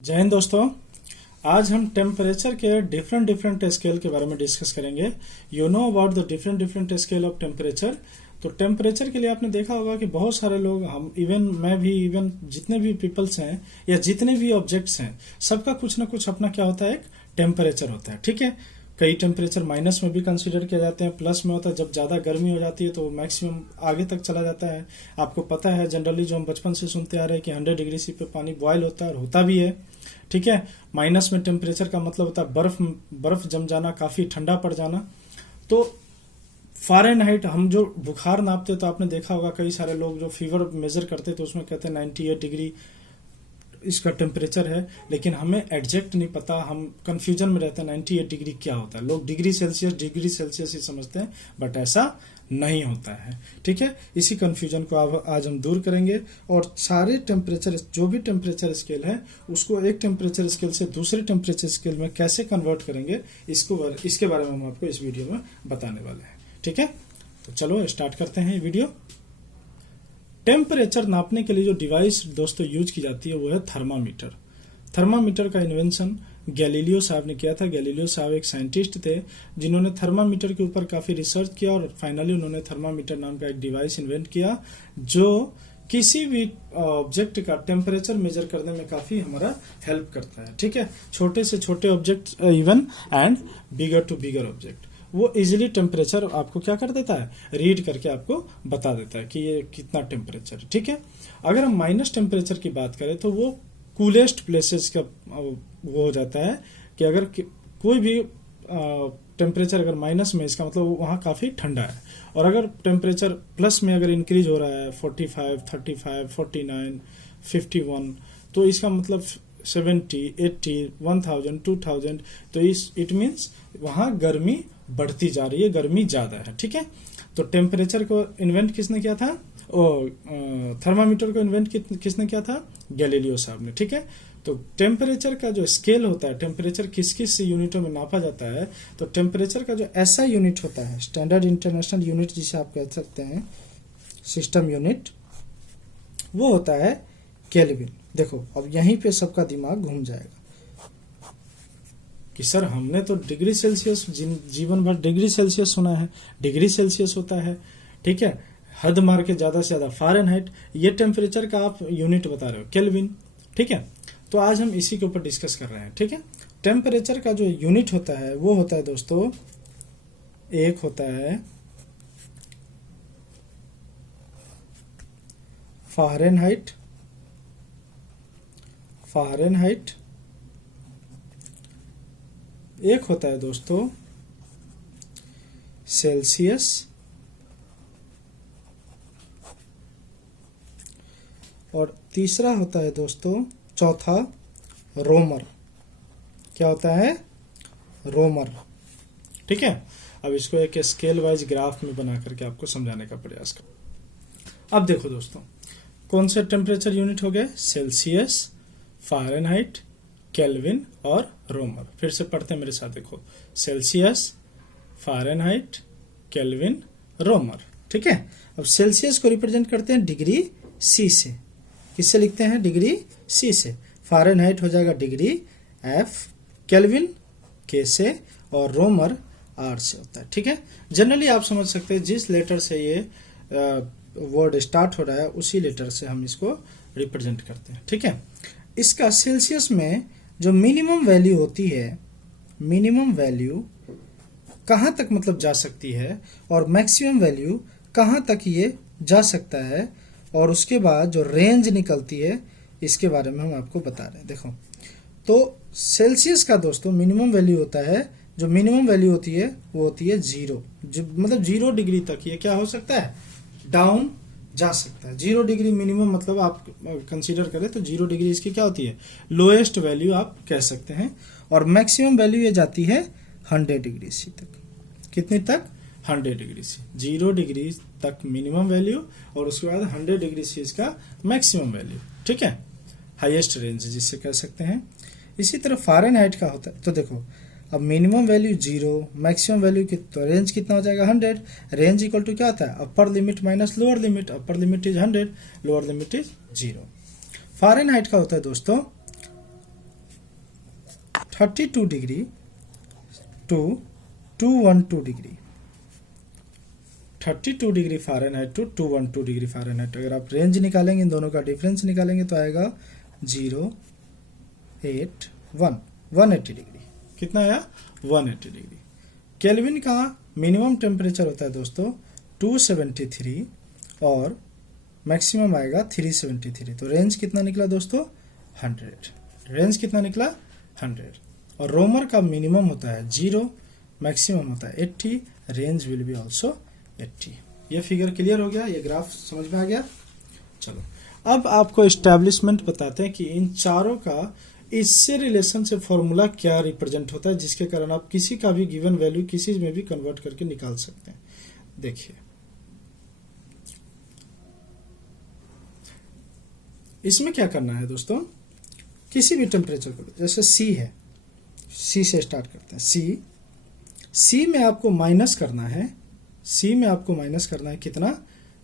जय हिंद दोस्तों। आज हम टेम्परेचर के डिफरेंट स्केल के बारे में डिस्कस करेंगे। You know about the different scale of temperature. तो टेम्परेचर के लिए आपने देखा होगा कि बहुत सारे लोग, हम मैं भी जितने भी पीपल्स हैं या जितने भी ऑब्जेक्ट्स हैं, सबका कुछ ना कुछ अपना क्या होता है, एक टेम्परेचर होता है। ठीक है, कई टेम्परेचर माइनस में भी कंसीडर किया जाते हैं, प्लस में होता है। जब ज़्यादा गर्मी हो जाती है तो मैक्सिमम आगे तक चला जाता है। आपको पता है जनरली जो हम बचपन से सुनते आ रहे हैं कि 100 डिग्री सी पे पानी बॉयल होता है, और होता भी है। ठीक है, माइनस में टेम्परेचर का मतलब होता है बर्फ जम जाना, काफ़ी ठंडा पड़ जाना। तो फ़ारेनहाइट, हम जो बुखार नापते तो आपने देखा होगा कई सारे लोग जो फीवर मेजर करते तो उसमें कहते हैं 98 डिग्री इसका टेम्परेचर है, लेकिन हमें एग्जैक्ट नहीं पता, हम कंफ्यूजन में रहते हैं 98 डिग्री क्या होता है। लोग डिग्री सेल्सियस ही समझते हैं, बट ऐसा नहीं होता है। ठीक है, इसी कंफ्यूजन को आज हम दूर करेंगे, और सारे टेम्परेचर, जो भी टेम्परेचर स्केल है, उसको एक टेम्परेचर स्केल से दूसरे टेम्परेचर स्केल में कैसे कन्वर्ट करेंगे, इसके बारे में हम आपको इस वीडियो में बताने वाले हैं। ठीक है, तो चलो स्टार्ट करते हैं ये वीडियो। टेम्परेचर नापने के लिए जो डिवाइस दोस्तों यूज की जाती है वो है थर्मामीटर। थर्मामीटर का इन्वेंशन गैलीलियो साहब ने किया था। गैलीलियो साहब एक साइंटिस्ट थे जिन्होंने थर्मामीटर के ऊपर काफी रिसर्च किया, और फाइनली उन्होंने थर्मामीटर नाम का एक डिवाइस इन्वेंट किया जो किसी भी ऑब्जेक्ट का टेम्परेचर मेजर करने में काफी हमारा हेल्प करता है। ठीक है, छोटे से छोटे object even and bigger to bigger object, वो इजीली टेम्परेचर आपको क्या कर देता है, रीड करके आपको बता देता है कि ये कितना टेम्परेचर है। ठीक है, अगर हम माइनस टेम्परेचर की बात करें तो वो कूलेस्ट प्लेसेस का वो हो जाता है कि अगर कोई भी टेम्परेचर अगर माइनस में, इसका मतलब वहाँ काफ़ी ठंडा है। और अगर टेम्परेचर प्लस में अगर इंक्रीज हो रहा है 45, 35, 49, 51, तो इसका मतलब 70, 80, 1000, 2000, तो इट मीन्स वहाँ गर्मी बढ़ती जा रही है, गर्मी ज़्यादा है। ठीक है, तो टेम्परेचर को इन्वेंट किसने किया था, थर्मामीटर को इन्वेंट किसने किया था, गैलीलियो साहब ने। ठीक है, तो टेम्परेचर का जो स्केल होता है, टेम्परेचर किस किस यूनिटों में नापा जाता है, तो टेम्परेचर का जो ऐसा यूनिट होता है, स्टैंडर्ड इंटरनेशनल यूनिट जिसे आप कह सकते हैं, सिस्टम यूनिट, वो होता है केल्विन। देखो, अब यहीं पे सबका दिमाग घूम जाएगा कि सर हमने तो डिग्री सेल्सियस, जीवन भर डिग्री सेल्सियस सुना है, डिग्री सेल्सियस होता है। ठीक है, हद मार के ज्यादा से ज्यादा फ़ारेनहाइट, ये टेम्परेचर का आप यूनिट बता रहे हो केल्विन। ठीक है, तो आज हम इसी के ऊपर डिस्कस कर रहे हैं। ठीक है, टेम्परेचर का जो यूनिट होता है वो होता है दोस्तों, एक होता है फ़ारेनहाइट, एक होता है दोस्तों सेल्सियस, और तीसरा होता है दोस्तों, चौथा रोमर। क्या होता है, रोमर। ठीक है, अब इसको एक स्केल वाइज ग्राफ में बना करके आपको समझाने का प्रयास करो। अब देखो दोस्तों, कौन से टेम्परेचर यूनिट हो गए, सेल्सियस, फ़ारेनहाइट, केल्विन और रोमर। फिर से पढ़ते हैं मेरे साथ, देखो, सेल्सियस, फ़ारेनहाइट, केल्विन, रोमर। ठीक है, अब सेल्सियस को रिप्रेजेंट करते हैं डिग्री सी से। किससे लिखते हैं, डिग्री सी से। फ़ारेनहाइट हो जाएगा डिग्री एफ, केल्विन के से, और रोमर आर से होता है। ठीक है, जनरली आप समझ सकते हैं जिस लेटर से ये वर्ड स्टार्ट हो रहा है उसी लेटर से हम इसको रिप्रेजेंट करते हैं। ठीक है, इसका सेल्सियस में जो मिनिमम वैल्यू होती है, मिनिमम वैल्यू कहाँ तक मतलब जा सकती है, और मैक्सिमम वैल्यू कहाँ तक ये जा सकता है, और उसके बाद जो रेंज निकलती है, इसके बारे में हम आपको बता रहे हैं। देखो, तो सेल्सियस का दोस्तों मिनिमम वैल्यू होता है, जो मिनिमम वैल्यू होती है वो होती है 0, मतलब 0 डिग्री तक ये क्या हो सकता है, डाउन जा सकता है। 0 डिग्री मिनिमम, मतलब आप कंसीडर करें तो 0 डिग्री इसकी क्या होती है, लोएस्ट वैल्यू आप कह सकते हैं। और मैक्सिमम वैल्यू ये जाती है 100 डिग्री सी तक। कितनी तक, 100 डिग्री सी। 0 डिग्री तक मिनिमम वैल्यू, और उसके बाद 100 डिग्री सी इसका मैक्सिमम वैल्यू। ठीक है, हाईएस्ट रेंज जिससे कह सकते हैं। इसी तरह फ़ारेनहाइट का होता है, तो देखो, अब मिनिमम वैल्यू 0, मैक्सिमम वैल्यू तो रेंज कितना हो जाएगा 100। रेंज इक्वल टू क्या होता है, upper limit minus lower limit. Upper limit is 100, lower limit is 0। Fahrenheit का होता है दोस्तों 32 degree to 212 degree, 32 degree Fahrenheit to 212 degree Fahrenheit. अगर आप रेंज निकालेंगे, इन दोनों का डिफरेंस निकालेंगे तो आएगा 180 डिग्री। कितना आया? 180 डिग्री। केल्विन का मिनिमम टेम्परेचर होता है दोस्तों 273 और मैक्सिमम आएगा 373। तो रेंज कितना निकला दोस्तों? 100। रेंज कितना निकला? 100। और रोमर का मिनिमम होता है 0, मैक्सिमम होता है 80, रेंज विल बी ऑल्सो 80। ये फिगर क्लियर हो गया? ये ग्राफ समझ में आ गया? चलो अब आपको एस्टैब्लिशमेंट बताते हैं कि इन चारों का इससे रिलेशन से फॉर्मूला क्या रिप्रेजेंट होता है, जिसके कारण आप किसी का भी गिवन वैल्यू किसी में भी कन्वर्ट करके निकाल सकते हैं। देखिए इसमें क्या करना है दोस्तों, किसी भी टेम्परेचर को, जैसे सी है, सी से स्टार्ट करते हैं। सी में आपको माइनस करना है, सी में आपको माइनस करना है कितना?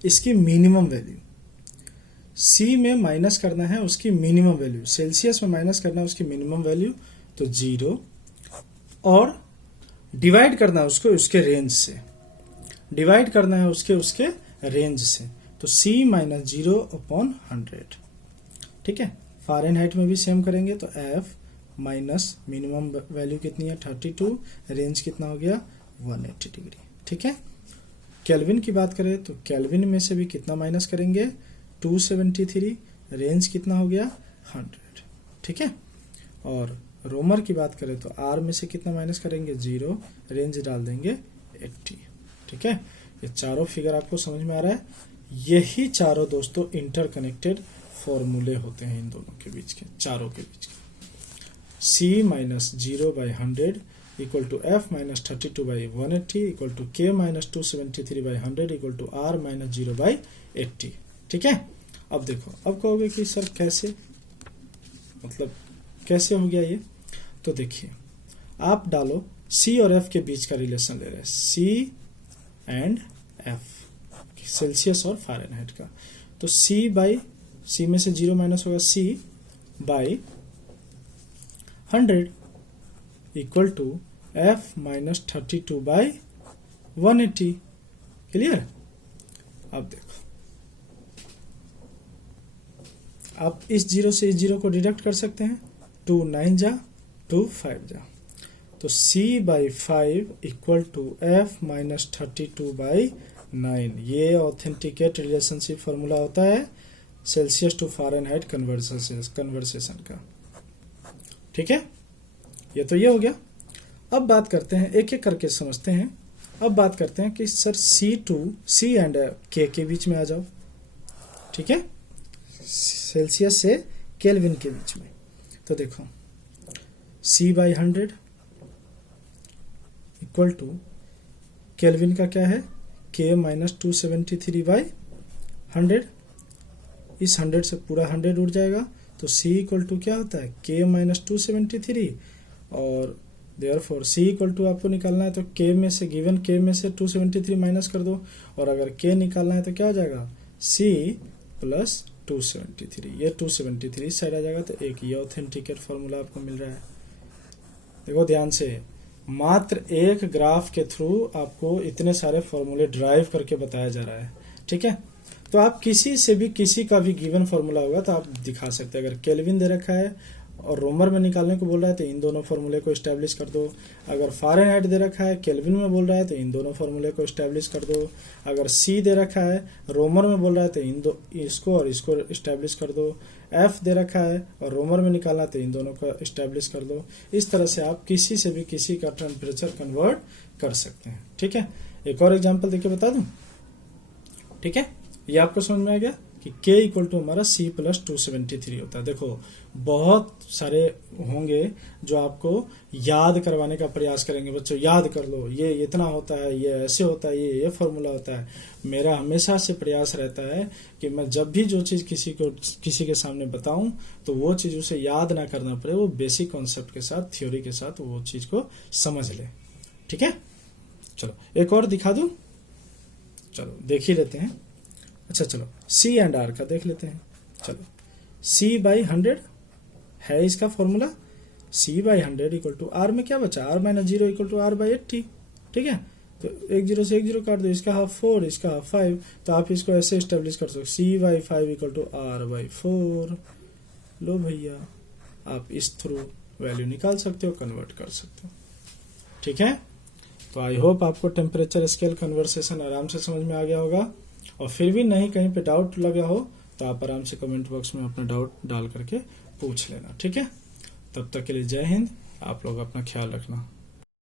इसकी मिनिमम वैल्यू। सी में माइनस करना है उसकी मिनिमम वैल्यू, सेल्सियस में माइनस करना है उसकी मिनिमम वैल्यू, तो 0, और डिवाइड करना है उसको उसके रेंज से, डिवाइड करना है उसके रेंज से, तो C माइनस 0/100। ठीक है, फ़ारेनहाइट में भी सेम करेंगे तो F माइनस मिनिमम वैल्यू कितनी है 32, रेंज कितना हो गया 180 डिग्री। ठीक है, केल्विन की बात करें तो केल्विन में से भी कितना माइनस करेंगे 273, रेंज कितना हो गया 100। ठीक है, और रोमर की बात करें तो R में से कितना माइनस करेंगे 0, रेंज डाल देंगे 80। ठीक है, ये चारों फिगर आपको समझ में आ रहा है? यही चारों दोस्तों इंटरकनेक्टेड फॉर्मूले होते हैं इन दोनों के बीच के, चारों के बीच के। C minus 0/100 equal to F minus 32/180 equal to K minus 273/100 equal to R minus 0/80। ठीक है, अब देखो, अब कहोगे कि सर कैसे, मतलब कैसे हो गया ये? तो देखिए आप डालो C और F के बीच का रिलेशन ले रहे हैं, C एंड F, सेल्सियस और फ़ारेनहाइट का। तो C में से 0 माइनस होगा, C by 100 equal to F minus 32/180। Clear? अब देखो, आप इस 0 से इस 0 को डिडक्ट कर सकते हैं, 2 9 जा, 2 5 जा, तो C/5 equal to F minus 32/9। ये ऑथेंटिकेट रिलेशनशिप फॉर्मूला होता है सेल्सियस टू फ़ारेनहाइट कन्वर्सेशन का। ठीक है, ये तो ये हो गया। अब बात करते हैं, एक एक करके समझते हैं। अब बात करते हैं कि सर C एंड K के बीच में आ जाओ। ठीक है, सेल्सियस से केल्विन के बीच में। तो देखो C/100 इक्वल टू केल्विन का क्या है K माइनस 273/100। इस 100 से पूरा 100 उड़ जाएगा, तो C इक्वल टू क्या होता है K माइनस 273, और देयरफॉर C इक्वल टू आपको निकालना है तो K में से, गिवन K में से 273 माइनस कर दो, और अगर K निकालना है तो क्या हो जाएगा C प्लस 273। ये 273 इस साइड आ जाएगा, तो एक ये ऑथेंटिकेट फॉर्मूला आपको मिल रहा है। देखो ध्यान से, मात्र एक ग्राफ के थ्रू आपको इतने सारे फॉर्मूले ड्राइव करके बताया जा रहा है। ठीक है, तो आप किसी से भी किसी का भी गिवन फॉर्मूला होगा तो आप दिखा सकते हैं। अगर केल्विन दे रखा है और रोमर में निकालने को बोल रहा है तो इन दोनों फॉर्मूले को एस्टैब्लिश कर दो। अगर फ़ारेनहाइट दे रखा है, केल्विन में बोल रहा है तो इन दोनों फॉर्मूले को एस्टैब्लिश कर दो। अगर C दे रखा है, रोमर में बोल रहा है तो इसको और इसको एस्टैब्लिश कर दो। F दे रखा है और रोमर में निकालना है तो इन दोनों को एस्टैब्लिश कर दो। इस तरह से आप किसी से भी किसी का टेम्परेचर कन्वर्ट कर सकते हैं। ठीक है, एक और एग्जाम्पल देके बता दूं। ठीक है, ये आपको समझ में आ गया कि K इक्वल टू हमारा C प्लस 273 होता है। देखो बहुत सारे होंगे जो आपको याद करवाने का प्रयास करेंगे, बच्चों याद कर लो, ये इतना होता है, ये ऐसे होता है, ये फॉर्मूला होता है। मेरा हमेशा से प्रयास रहता है कि मैं जब भी जो चीज़ किसी के सामने बताऊं तो वो चीज़ उसे याद ना करना पड़े, वो बेसिक कॉन्सेप्ट के साथ, थ्योरी के साथ वो चीज़ को समझ ले। ठीक है, चलो एक और दिखा दूं, चलो देख ही लेते हैं। अच्छा चलो C एंड R का देख लेते हैं। चलो C/100 है इसका formula, C/100 equal to R में क्या बचा, R minus 0 equal to R/80। ठीक है, तो एक जीरो से एक जीरो काट दो, इसका हाफ 4, इसका हाफ 5, तो आप इसको ऐसे स्टेब्लिश कर सकते C/5 इक्वल टू R/4। लो भैया, आप इस थ्रू वैल्यू निकाल सकते हो, कन्वर्ट कर सकते हो। ठीक है, तो आई होप आपको टेम्परेचर स्केल कन्वर्सेशन आराम से समझ में आ गया होगा। और फिर भी नहीं कहीं पे डाउट लगा हो तो आप आराम से कमेंट बॉक्स में अपना डाउट डाल करके पूछ लेना। ठीक है, तब तक के लिए जय हिंद, आप लोग अपना ख्याल रखना।